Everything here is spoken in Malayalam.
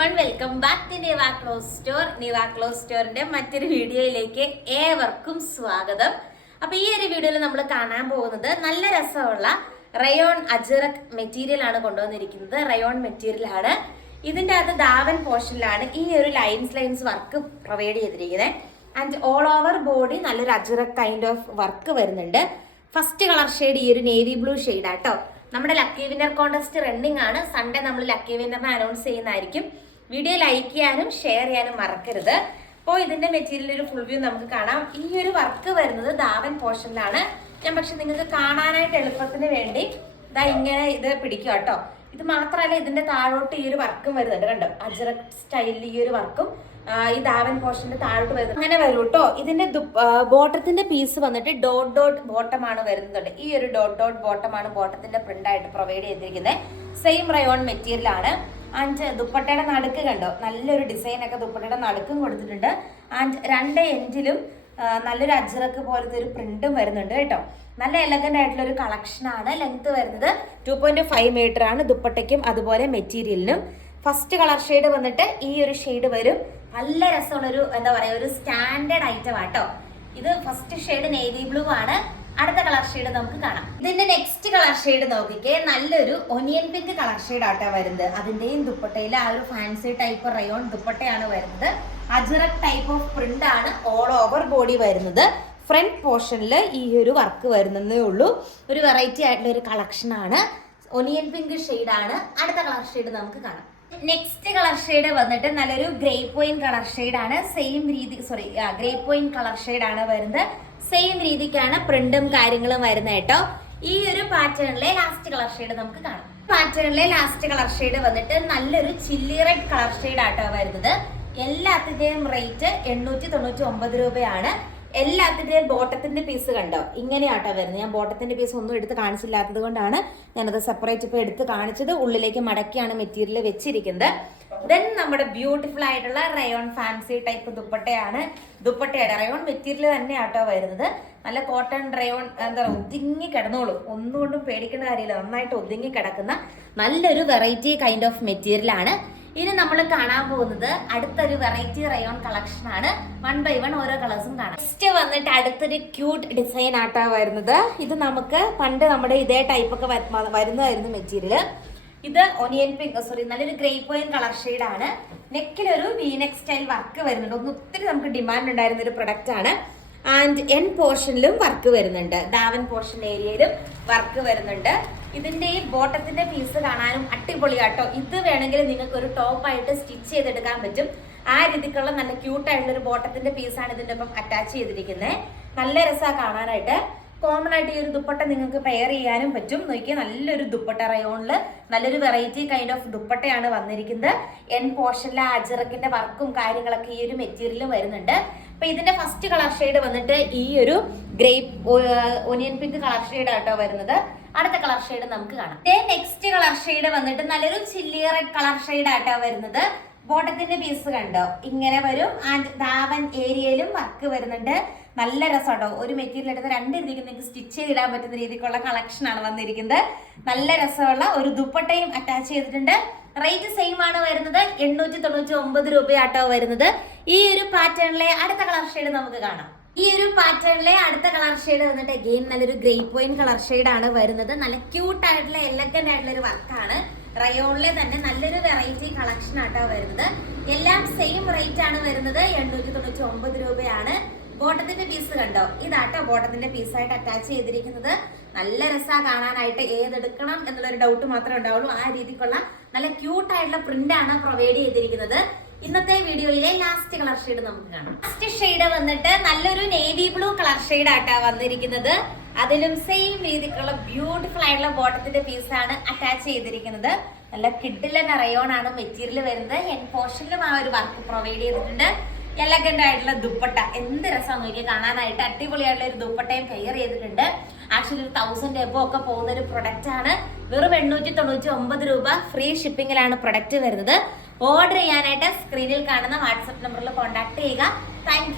One welcome back to Niva clothes store Niva clothes സ്റ്റോറിന്റെ മറ്റൊരു വീഡിയോയിലേക്ക് ഏവർക്കും സ്വാഗതം. അപ്പൊ ഈ ഒരു വീഡിയോയിൽ നമ്മൾ കാണാൻ പോകുന്നത് നല്ല രസമുള്ള റയോൺ അജറക് മെറ്റീരിയൽ ആണ് കൊണ്ടുവന്നിരിക്കുന്നത്. റയോൺ മെറ്റീരിയൽ ആണ്. ഇതിന്റെ അകത്ത് ദാവൻ പോർഷനിലാണ് ഈ ഒരു ലൈൻസ് ലൈൻസ് വർക്ക് പ്രൊവൈഡ് ചെയ്തിരിക്കുന്നത്. ആൻഡ് ഓൾ ഓവർ ബോഡി നല്ലൊരു അജറക് കൈൻഡ് ഓഫ് വർക്ക് വരുന്നുണ്ട്. ഫസ്റ്റ് കളർ ഷെയ്ഡ് ഈ ഒരു നേവി ബ്ലൂ ഷെയ്ഡാട്ടോ നമ്മുടെ ലക്കി വിന്നർ കോണ്ടസ്റ്റ് റണ്ണിംഗ് ആണ്. സൺഡേ നമ്മൾ ലക്കി വിന്നറിനെ അനൗൺസ് ചെയ്യുന്നതായിരിക്കും. വീഡിയോ ലൈക്ക് ചെയ്യാനും ഷെയർ ചെയ്യാനും മറക്കരുത്. അപ്പോൾ ഇതിന്റെ മെറ്റീരിയൽ ഒരു ഫുൾ വ്യൂ നമുക്ക് കാണാം. ഈ ഒരു വർക്ക് വരുന്നത് ദാവൻ പോർഷനിലാണ് ഞാൻ പക്ഷെ നിങ്ങൾക്ക് കാണാനായിട്ട് എളുപ്പത്തിന് വേണ്ടി ഇതാ ഇങ്ങനെ ഇത് പിടിക്കുക കേട്ടോ ഇത് മാത്രമല്ല ഇതിന്റെ താഴോട്ട് ഈ ഒരു വർക്കും വരുന്നുണ്ട് കണ്ടോ? അജറ സ്റ്റൈലിൽ ഈ ഒരു വർക്കും ഈ ദാവൻ പോർഷന്റെ താഴോട്ട് വരുന്നത് അങ്ങനെ വരും കേട്ടോ ഇതിന്റെ ബോട്ടത്തിന്റെ പീസ് വന്നിട്ട് ഡോട്ട് ഡോട്ട് ബോട്ടമാണ് വരുന്നുണ്ട്. ഈ ഒരു ഡോട്ട് ഡോട്ട് ബോട്ടമാണ് ബോട്ടത്തിന്റെ പ്രിന്റ് ആയിട്ട് പ്രൊവൈഡ് ചെയ്തിരിക്കുന്നത് സെയിം റയോൺ മെറ്റീരിയൽ ആണ്. ആൻഡ് ദുപ്പട്ടയുടെ നടുക്ക് കണ്ടോ? നല്ലൊരു ഡിസൈൻ ഒക്കെ ദുപ്പട്ടയുടെ നടുക്കും കൊടുത്തിട്ടുണ്ട്. ആൻഡ് രണ്ട് എൻഡിലും നല്ലൊരു അജ്രക്ക് പോലത്തെ ഒരു പ്രിന്റും വരുന്നുണ്ട് കേട്ടോ. നല്ല എലഗന്റ് ആയിട്ടുള്ള ഒരു കളക്ഷൻ ആണ് ലെങ്ത് വരുന്നത്. ടു പോയിന്റ് ഫൈവ് മീറ്റർ ആണ് ദുപ്പട്ടയ്ക്കും അതുപോലെ മെറ്റീരിയലിനും. ഫസ്റ്റ് കളർ ഷെയ്ഡ് വന്നിട്ട് ഈ ഒരു ഷെയ്ഡ് വരും. നല്ല രസമുള്ളൊരു എന്താ പറയുക ഒരു സ്റ്റാൻഡേർഡ് ഐറ്റം ആട്ടോ ഇത് ഫസ്റ്റ് ഷെയ്ഡ് നേവി ബ്ലൂ ആണ്. അടുത്ത കളർ ഷെയ്ഡ് നമുക്ക് കാണാം. ഇതിന്റെ നെക്സ്റ്റ് കളർ ഷെയ്ഡ് നോക്കിക്കേ നല്ലൊരു ഒനിയൻ പിങ്ക് കളർ ഷെയ്ഡ് ആട്ടോ വരുന്നത്. അതിന്റെയും ദുപ്പട്ടയിൽ ആ ഒരു ഫാൻസി ടൈപ്പ് റയോൺ ദുപ്പട്ടയാണ് വരുന്നത്. അജറക് ടൈപ്പ് ഓഫ് പ്രിന്റ് ആണ് ഓൾ ഓവർ ബോഡി വരുന്നത്. ഫ്രണ്ട് പോർഷനിൽ ഈ ഒരു വർക്ക് വരുന്നതേ ഉള്ളൂ. ഒരു വെറൈറ്റി ആയിട്ടുള്ള ഒരു കളക്ഷൻ ആണ്. ഒനിയൻ പിങ്ക് ഷെയ്ഡ് ആണ്. അടുത്ത കളർ ഷെയ്ഡ് നമുക്ക് കാണാം. നെക്സ്റ്റ് കളർ ഷെയ്ഡ് വന്നിട്ട് നല്ലൊരു ഗ്രേ പോയിന്റ് കളർ ഷെയ്ഡ് ആണ്. സെയിം രീതി sorry grey point colour shade ആണ് വരുന്നത്. സെയിം രീതിക്കാണ് പ്രിന്റും കാര്യങ്ങളും വരുന്നത് കേട്ടോ. ഈ ഒരു പാറ്റേണിലെ ലാസ്റ്റ് കളർ ഷെയ്ഡ് നമുക്ക് കാണാം. പാറ്റേണിലെ ലാസ്റ്റ് കളർ ഷെയ്ഡ് വന്നിട്ട് നല്ലൊരു ചില്ലി റെഡ് കളർ ഷെയ്ഡ് ആട്ടോ വരുന്നത്. എല്ലാത്തിന്റെയും റേറ്റ് എണ്ണൂറ്റി തൊണ്ണൂറ്റി ഒമ്പത് രൂപയാണ്. എല്ലാത്തിന്റെയും ബോട്ടത്തിന്റെ പീസ് കണ്ടോ? ഇങ്ങനെയാട്ടോ വരുന്നത്. ഞാൻ ബോട്ടത്തിന്റെ പീസ് ഒന്നും എടുത്ത് കാണിച്ചില്ലാത്തത് കൊണ്ടാണ് ഞാനത് സെപ്പറേറ്റ് ഇപ്പോൾ എടുത്ത് കാണിച്ചത്. ഉള്ളിലേക്ക് മടക്കിയാണ് മെറ്റീരിയൽ വെച്ചിരിക്കുന്നത്. ദെൻ നമ്മുടെ ബ്യൂട്ടിഫുൾ ആയിട്ടുള്ള റയോൺ ഫാൻസി ടൈപ്പ് ദുപ്പട്ടയാണ്. ദുപ്പട്ടയുടെ റയോൺ മെറ്റീരിയൽ തന്നെയാട്ടോ വരുന്നത്. നല്ല കോട്ടൺ റയോൺ എന്താ പറയുക ഒതുങ്ങി കിടന്നോളും. ഒന്നുകൊണ്ടും പേടിക്കേണ്ട കാര്യമില്ല. നന്നായിട്ട് ഒതുങ്ങി കിടക്കുന്ന നല്ലൊരു വെറൈറ്റി കൈൻഡ് ഓഫ് മെറ്റീരിയൽ ആണ്. ഇനി നമ്മൾ കാണാൻ പോകുന്നത് അടുത്തൊരു വെറൈറ്റി റയോൺ കളക്ഷൻ ആണ്. വൺ ബൈ വൺ ഓരോ കളേഴ്സും കാണാം. ഫസ്റ്റ് വന്നിട്ട് അടുത്തൊരു ക്യൂട്ട് ഡിസൈൻ ആട്ടാ വരുന്നത്. ഇത് നമുക്ക് പണ്ട് നമ്മുടെ ഇതേ ടൈപ്പ് ഒക്കെ വരുന്നതായിരുന്നു മെറ്റീരിയൽ ഇത് ഒനിയൻ പിങ്ക് സോറി നല്ലൊരു ഗ്രേ പോയിൻ കളർ ഷെയ്ഡ് ആണ്. നെക്കിലൊരു വീനെക് സ്റ്റൈൽ വർക്ക് വരുന്നുണ്ട്. ഒന്ന് ഒത്തിരി നമുക്ക് ഡിമാൻഡ് ഉണ്ടായിരുന്ന ഒരു പ്രൊഡക്റ്റ് ആണ്. ആൻഡ് എൻ പോർഷനിലും വർക്ക് വരുന്നുണ്ട്. ദാവൻ പോർഷൻ ഏരിയയിലും വർക്ക് വരുന്നുണ്ട്. ഇതിന്റെ ഈ ബോട്ടത്തിന്റെ പീസ് കാണാനും അടിപൊളിയാട്ടോ ഇത് വേണമെങ്കിൽ നിങ്ങൾക്ക് ഒരു ടോപ്പായിട്ട് സ്റ്റിച്ച് ചെയ്തെടുക്കാൻ പറ്റും. ആ രീതിക്കുള്ള നല്ല ക്യൂട്ടായിട്ടുള്ള ഒരു ബോട്ടത്തിന്റെ പീസാണ് ഇതിന്റെ ഒപ്പം അറ്റാച്ച് ചെയ്തിരിക്കുന്നത് നല്ല രസമാണ് കാണാനായിട്ട്. കോമൺ ആയിട്ട് ഈ ഒരു ദുപ്പട്ട നിങ്ങൾക്ക് പെയർ ചെയ്യാനും പറ്റും. നോക്കിയാൽ നല്ലൊരു ദുപ്പട്ട റയോണിൽ നല്ലൊരു വെറൈറ്റി കൈൻഡ് ഓഫ് ദുപ്പട്ടയാണ് വന്നിരിക്കുന്നത്. എൻ പോർഷനിലെ അജറക്കിന്റെ വർക്കും കാര്യങ്ങളൊക്കെ ഈ ഒരു മെറ്റീരിയലും വരുന്നുണ്ട്. അപ്പൊ ഇതിന്റെ ഫസ്റ്റ് കളർ ഷെയ്ഡ് വന്നിട്ട് ഈ ഒരു grape onion pink colour shade ആട്ടോ വരുന്നത്. അടുത്ത കളർ ഷെയ്ഡ് നമുക്ക് കാണാം. നെക്സ്റ്റ് കളർ ഷെയ്ഡ് വന്നിട്ട് നല്ലൊരു ചില്ലി റെഡ് കളർ ഷെയ്ഡ് ആട്ടോ വരുന്നത്. ബോട്ടത്തിന്റെ പീസ് കണ്ടോ? ഇങ്ങനെ വരും. ആൻഡ് ദാവൻ ഏരിയയിലും വർക്ക് വരുന്നുണ്ട്. നല്ല രസമാട്ടോ. ഒരു മെറ്റീരിയൽ എടുത്ത് രണ്ട് രീതിക്ക് നിങ്ങൾക്ക് സ്റ്റിച്ച് ചെയ്തിടാൻ പറ്റുന്ന രീതിക്കുള്ള കളക്ഷൻ ആണ് വന്നിരിക്കുന്നത്. നല്ല രസമുള്ള ഒരു ദുപ്പട്ടയും അറ്റാച്ച് ചെയ്തിട്ടുണ്ട്. റേറ്റ് സെയിം ആണ് വരുന്നത്. എണ്ണൂറ്റി തൊണ്ണൂറ്റി ഒമ്പത് രൂപയാട്ടോ വരുന്നത്. ഈ ഒരു പാറ്റേണിലെ അടുത്ത കളർ ഷെയ്ഡ് നമുക്ക് കാണാം. ഈ ഒരു പാറ്റേണിലെ അടുത്ത കളർ ഷെയ്ഡ് വന്നിട്ട് അഗെയിൻ നല്ലൊരു ഗ്രേ പോയിന്റ് കളർ ആണ് വരുന്നത്. നല്ല ക്യൂട്ട് ആയിട്ടുള്ള എലഗന്റ് ആയിട്ടുള്ള ഒരു വർക്കാണ് റയോണിലെ തന്നെ നല്ലൊരു വെറൈറ്റി കളക്ഷൻ ആട്ടോ വരുന്നത്. എല്ലാം സെയിം റേറ്റ് ആണ് വരുന്നത്. എണ്ണൂറ്റി തൊണ്ണൂറ്റി ഒമ്പത് രൂപയാണ്. ബോട്ടത്തിന്റെ പീസ് കണ്ടോ? ഇതാട്ടോ ബോട്ടത്തിന്റെ പീസായിട്ട് അറ്റാച്ച് ചെയ്തിരിക്കുന്നത്. നല്ല രസാ കാണാനായിട്ട്. ഏതെടുക്കണം എന്നുള്ളൊരു ഡൗട്ട് മാത്രമേ ഉണ്ടാവുള്ളൂ. ആ രീതിക്കുള്ള നല്ല ക്യൂട്ട് ആയിട്ടുള്ള പ്രിന്റ് ആണ് പ്രൊവൈഡ് ചെയ്തിരിക്കുന്നത്. ഇന്നത്തെ വീഡിയോയിലെ ലാസ്റ്റ് കളർ ഷെയ്ഡ് നമുക്ക് കാണാം. ലാസ്റ്റ് ഷെയ്ഡ് വന്നിട്ട് നല്ലൊരു നേവി ബ്ലൂ കളർ ഷെയ്ഡ് ആട്ടാ വന്നിരിക്കുന്നത്. അതിലും സെയിം രീതിക്കുള്ള ബ്യൂട്ടിഫുൾ ആയിട്ടുള്ള ബോട്ടത്തിന്റെ പീസാണ് അറ്റാച്ച് ചെയ്തിരിക്കുന്നത്. നല്ല കിഡിലെ നിറയോണാണ് മെറ്റീരിയൽ വരുന്നത്. എൻ പോർഷനിലും ആ ഒരു വർക്ക് പ്രൊവൈഡ് ചെയ്തിട്ടുണ്ട്. എലഗന്റ് ആയിട്ടുള്ള ദുപ്പട്ട. എന്ത് രസമാണ് നോക്കി കാണാനായിട്ട്. അടിപൊളിയായിട്ടുള്ള ഒരു ദുപ്പട്ടയും കെയർ ചെയ്തിട്ടുണ്ട്. ആക്ച്വലി ഒരു തൗസൻഡ് എബോ ഒക്കെ പോകുന്ന ഒരു പ്രൊഡക്റ്റ് ആണ്. വെറും എണ്ണൂറ്റി തൊണ്ണൂറ്റി ഒമ്പത് രൂപ ഫ്രീ ഷിപ്പിംഗിലാണ് പ്രൊഡക്റ്റ് വരുന്നത്. ഓർഡർ ചെയ്യാനായിട്ട് സ്ക്രീനിൽ കാണുന്ന വാട്സപ്പ് നമ്പറിൽ കോൺടാക്ട് ചെയ്യുക. താങ്ക്